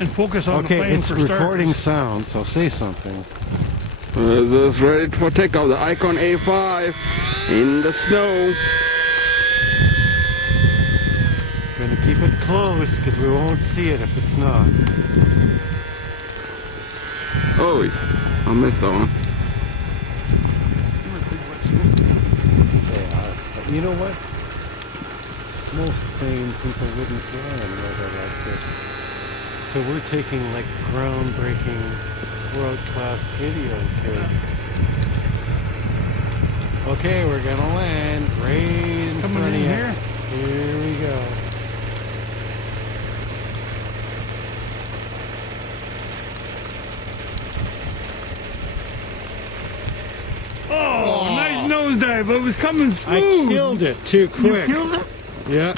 and focus on the Okay, plane it's for recording starters. sound, so say something. This is ready for takeoff. The Icon A5 in the snow. Gonna keep it close because we won't see it if it's not. Oh, I missed that one. They are. But you know what? Most sane people wouldn't fly in weather like this. So we're taking like groundbreaking, world-class videos here. Okay, we're gonna land right in Coming front in of you. here? Here we go. Oh, nice nosedive. It was coming I smooth. killed it too quick. You killed it? Yeah.